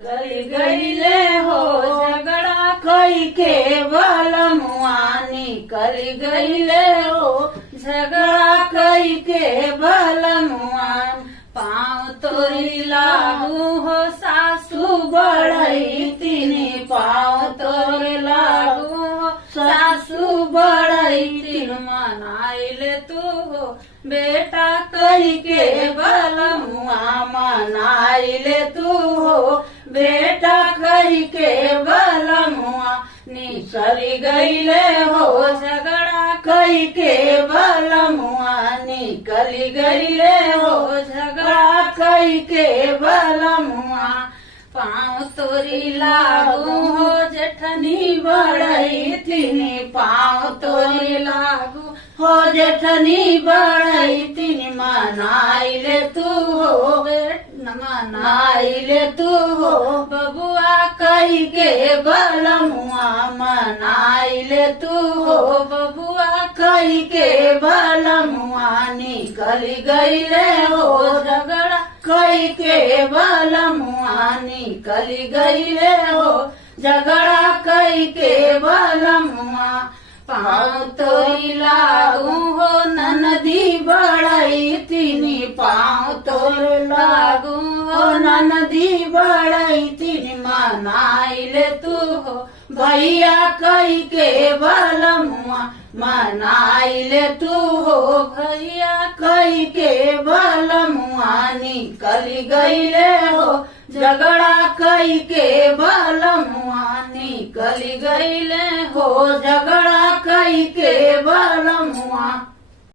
कली गईले हो झगड़ा कई के बलमुआ निकली गईले हो झगड़ा कई के बलमुआ पाँव तोरी लागू हो सासू बढ़ई तिनी पाँव तोरे लागू हो सासू बढ़ई तीन मनाइले तू हो बेटा कई के बलमुआ मनाइले तू हो बेटा कई के बलमुआ निकली गईले हो झगड़ा कई के बलमुआ निकली गईले हो झगड़ा कई के बलमुआ पाँव तोरी लागू हो जेठनी बढ़ई तिनी पाँव तोरी लागू हो जेठनी बढ़ई तिनी मनाइले तू हो मनाइले तू हो बबुआ कई के बलमुआ मनाइले तू हो बबुआ कई के बलमुआ निकली गईले हो झगड़ा कई के बलमुआ निकली गईले हो झगड़ा कई के बलमुआ पाँव तोरी लागू हो ननदी बढ़ई तिनी पाँव तोरे लागू हो ननदी बढ़ई तिनी मनाइले तू हो भैया कई के बलमुआ मनाइले तू हो भैया कई के बलमुआ निकली गईले हो झगड़ा कई के बलमुआ निकली गईले हो झगड़ा कई के बलमुआ।